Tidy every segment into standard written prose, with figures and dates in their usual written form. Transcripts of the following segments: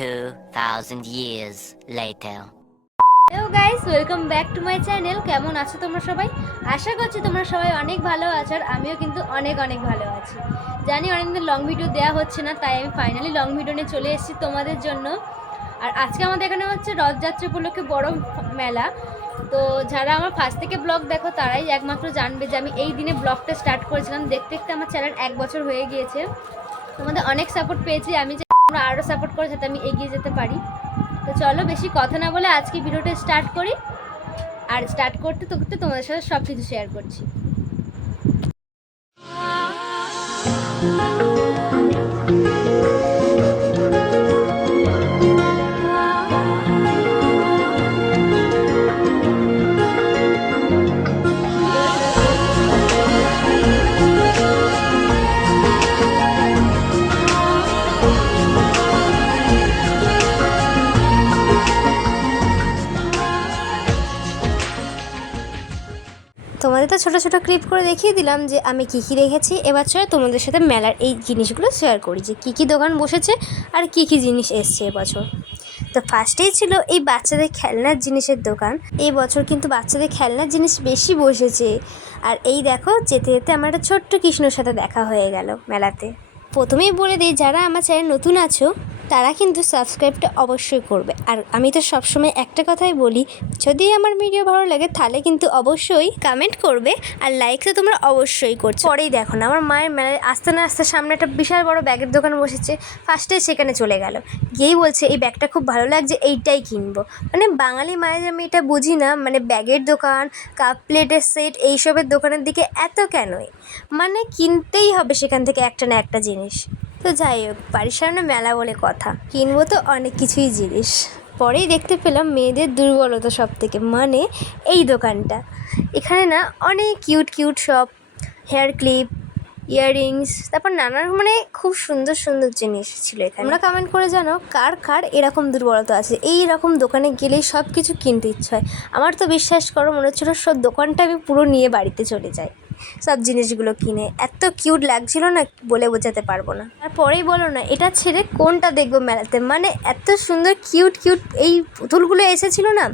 2,000 years later. Hello guys, welcome back to my channel. কেমন আছো তোমরা সবাই? আশা করছি তোমরা সবাই অনেক ভালো আছো, আর আমিও কিন্তু অনেক ভালো আছি। জানি অনেকদিন লং ভিডিও দেওয়া হচ্ছে না, তাই আমি ফাইনালি লং ভিডিও নিয়ে চলে এসেছি তোমাদের জন্য। আর আজকে আমাদের এখানে হচ্ছে রথযাত্রা উপলক্ষে বড় মেলা। তো যারা আমার ফার্স্ট থেকে ব্লগ দেখো তারাই একমাত্র জানবে যে আমি এই দিনে ব্লগটা স্টার্ট করেছিলাম। দেখতে দেখতে আমার চ্যানেল 1 বছর হয়ে গিয়েছে। তোমাদের অনেক সাপোর্ট পেয়েছি, আমি যে তোমরা আরও সাপোর্ট করে যাতে আমি এগিয়ে যেতে পারি। তো চলো বেশি কথা না বলে আজকে ভিডিওটা স্টার্ট করি। আর স্টার্ট করতে করতে তোমাদের সাথে সব কিছু শেয়ার করছি। তোমাদের তো ছোটো ছোটো ক্লিপ করে দেখিয়ে দিলাম যে আমি কী কী রেখেছি। এবার চলো তোমাদের সাথে মেলার এই জিনিসগুলো শেয়ার করি যে কী কী দোকান বসেছে আর কী কী জিনিস এসছে এবছর। তো ফার্স্টেই ছিল এই বাচ্চাদের খেলনার জিনিসের দোকান। এই বছর কিন্তু বাচ্চাদের খেলনার জিনিস বেশি বসেছে। আর এই দেখো, যেতে যেতে আমার একটা ছোট্ট কৃষ্ণর সাথে দেখা হয়ে গেল মেলাতে। প্রথমেই বলে দিই, যারা আমার চ্যানেল নতুন আছো তারা কিন্তু সাবস্ক্রাইবটা অবশ্যই করবে। আর আমি তো সবসময় একটা কথাই বলি, যদি আমার ভিডিও ভালো লাগে তাহলে কিন্তু অবশ্যই কমেন্ট করবে, আর লাইক তো তোমরা অবশ্যই করছো। পরেই দেখো না, আমার মায়ের মেলায় আসতে না আসতে সামনে একটা বিশাল বড় ব্যাগের দোকান বসেছে। ফার্স্টে সেখানে চলে গেল, গিয়েই বলছে এই ব্যাগটা খুব ভালো লাগছে, এইটাই কিনবো। মানে বাঙালি মায়ের আমি এটা বুঝি না, মানে ব্যাগের দোকান, কাপ প্লেটের সেট, এইসবের দোকানের দিকে এত কেনই, মানে কিনতেই হবে সেখান থেকে একটা না একটা জিনিস। তো যাই হোক, বাড়ির সামনে মেলা বলে কথা, কিনবো তো অনেক কিছুই জিনিস। পরেই দেখতে পেলাম মেয়েদের দুর্বলতা সব থেকে, মানে এই দোকানটা। এখানে না অনেক কিউট কিউট সব হেয়ার ক্লিপ, ইয়াররিংস, তারপর নানান মানে খুব সুন্দর সুন্দর জিনিস ছিল এখানে। তোমরা কমেন্ট করে জানো কার কার এরকম দুর্বলতা আছে, এই রকম দোকানে গেলেই সব কিছু কিনতে ইচ্ছে হয়। আমার তো বিশ্বাস করো, মনে হচ্ছিলো সব দোকানটা আমি পুরো নিয়ে বাড়িতে চলে যাই সব জিনিসগুলো কিনে। এত কিউট লাগছিল না, বলে বোঝাতে পারবো না। আর পরেই বলো না, এটা ছেড়ে কোনটা দেখবো মেলাতে, মানে এত সুন্দর কিউট কিউট এই পুতুলগুলো এসেছিলো না।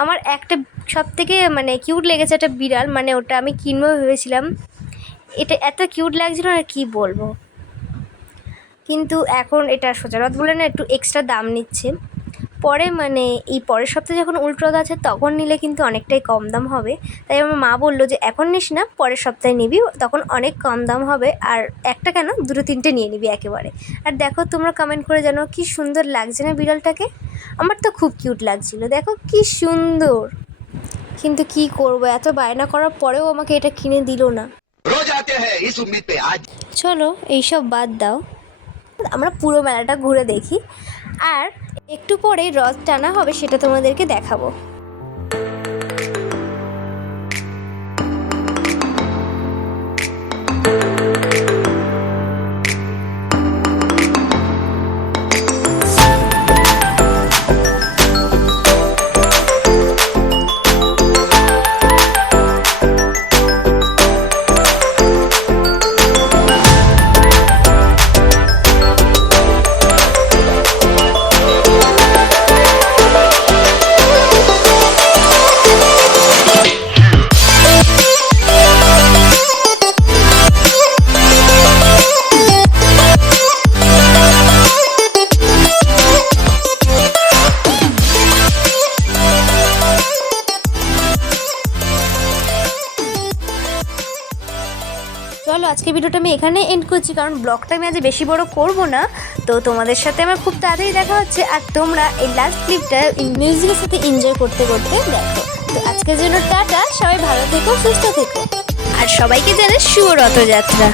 আমার একটা সব থেকে মানে কিউট লেগেছে একটা বিড়াল, মানে ওটা আমি কিনবো ভেবেছিলাম। এটা এত কিউট লাগছিল না, কি বলবো। কিন্তু এখন এটা সোজা রথ বলে না, একটু এক্সট্রা দাম নিচ্ছে। পরে মানে এই পরের সপ্তাহে যখন উল্টো রথ আছে তখন নিলে কিন্তু অনেকটাই কম দাম হবে। তাই আমার মা বললো যে এখন নিস না, পরের সপ্তাহে নিবি, তখন অনেক কম দাম হবে। আর একটা কেন, 2-3টে নিয়ে নিবি একেবারে। আর দেখো তোমরা কমেন্ট করে জানো কি সুন্দর লাগছে না বিড়ালটাকে। আমার তো খুব কিউট লাগছিল, দেখো কি সুন্দর। কিন্তু কি করব, এত বায়না করার পরেও আমাকে এটা কিনে দিল না। চলো এইসব বাদ দাও, আমরা পুরো মেলাটা ঘুরে দেখি। আর একটু পরেই রথ টানা হবে, সেটা তোমাদেরকে দেখাবো। চলো আজকে ভিডিওটা আমি এখানে এন্ড করছি, কারণ ব্লগটা আমি আজ বেশি বড় করব না। তো তোমাদের সাথে আমার খুব তাড়াতাড়ি দেখা হচ্ছে, আর তোমরা এই লাস্ট ক্লিপটা মিউজিকের সাথে এনজয় করতে করতে দেখো। তো আজকের জন্য টাটা, সবাই ভালো থেকো, সুস্থ থেকো, আর সবাইকে জানাই শুভ রথযাত্রা।